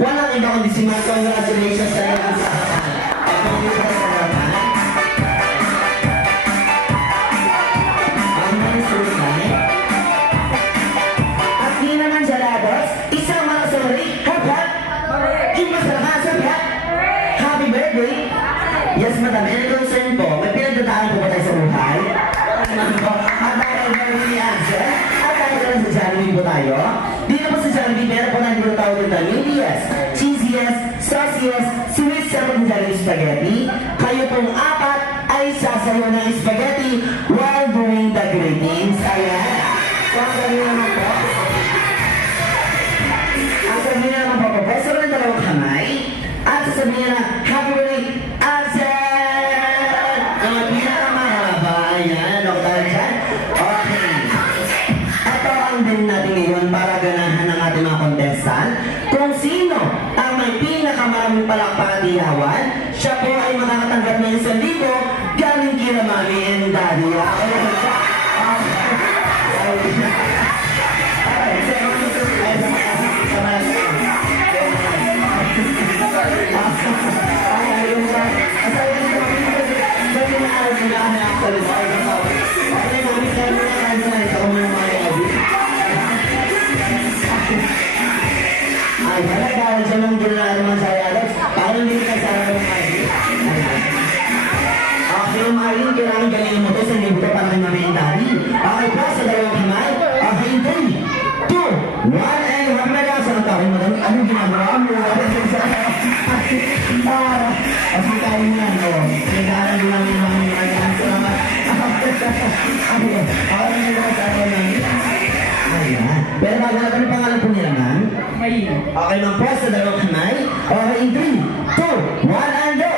walang iba kundi si Mark. Congratulations sa iyo. At di naman jalados, isang mga sorry, kapat, yung masarap sa biyak. Happy birthday! Yes, madam, and concern po, may pinagdataan po ba tayo sa buhay? At dahil ni Ansel, at dahil sa Jollibee po tayo, dito po sa Jollibee, meron po natin yung tawag ng medias, cheesiest, sauciest, sweet seven Jollibee spaghetti. Kayo pong apat ay sasayo ng spaghetti while doing the greetings. Ayan. So, ang sabihin naman po, pwesto ng dalawang kamay, at sasabihin na, happy birthday, Ansel! Ang pinakamahaba, ayan, ako tayo dyan. Okay. Ito ang din natin ngayon para ganahan ng ating mga contestant. Kung sino ang may pinakamaraming palakpakan dihawan, siya po ay makakatanggap ng 1,000 galing kila Mami and Daddy. Ay, dahil sa nung gila naman sa Alex, parang hindi ka sarap ng Marlene. Okay, yung Marlene, kailangan galing mo ito sa libo para may mamentali. Okay po, sa dalawang kamay. Okay, 3, 2, 1, and hamera. Sa natawin mo lang, anong ginagawa mo? Kasi tayo mo yan, o. Nagkaroon din namin ng mga ganang salamat. Okay, nagkaroon namin. Ayan. Pero bago natin ang pangalan po nila, ma'am. Okay, ma'am po, sa dalawang kamay. Okay, in 3, 2, 1, and go!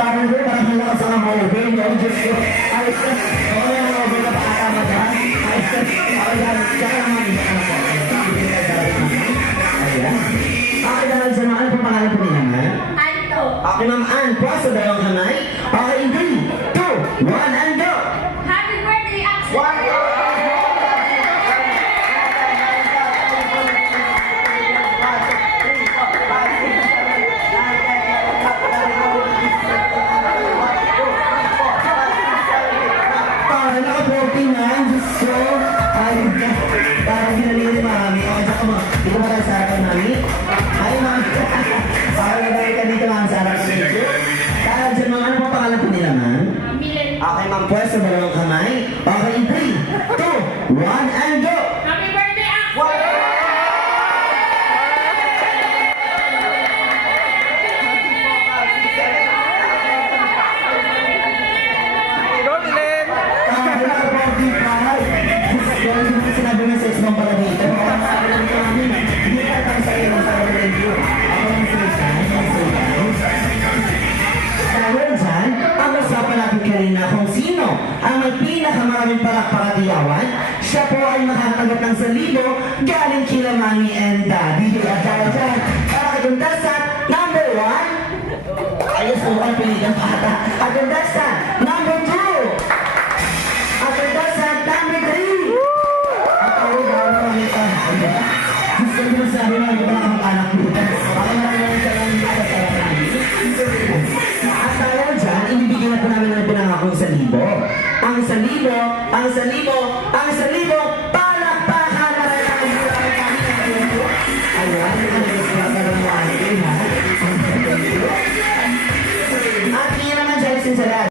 Parang doon, parang malakas ang over. No, Diyos ko. Ayos na. Okay, ang over na pakatama dyan. Ayos na. Okay, dyan naman. Ayan. Okay, dahil sa mga, ano po pangalan po nila, ma'am? Anto. Okay, ma'am, Ann po, sa dalawang kamay. Okay, in 3, 2, 1, and go! Happy birthday, Axel. Naka-14 na, Diyos ko. Parang ginalili mami. O, dyan ka mo. Dito ba tayo sa harapan mami? Ay, mami. Parang nabalik ka dito mami sa harapan dito. Dahil dyan mga ano po pangalan po nila, ma'am? Milen. Okay, ma'am, pwesto dalawang kamay. Okay, in 3, 2, 1, and go! Happy birthday, Axel. Sinabi mo sa ismang pala dito. Hindi ka tayo sa iyo sa review. Ako ang suicide. Dahil dyan, ang usapan natin kanina kung sino ang may pinakamaraming palakpakatiyawan, siya po ay makatanggap ng 1,000 galing kila Mami and Daddy. At dahil dyan, para kay contestant number 1, ayos po ang piligang bata. At contestant number 2, at contestant number 3, gusto mo sabi mo, ito lang ang anak mo. Ako na lang sa lang dito sa sarap. At dahil dyan, ibibigyan na po namin ng pinangakong 1,000. Ang 1,000, ang 1,000, ang 1,000, palakpakan na rin ang hirap kami. Ayan, ito na gusto na sa mga akin, ha? At hindi naman dyan, sinsalat.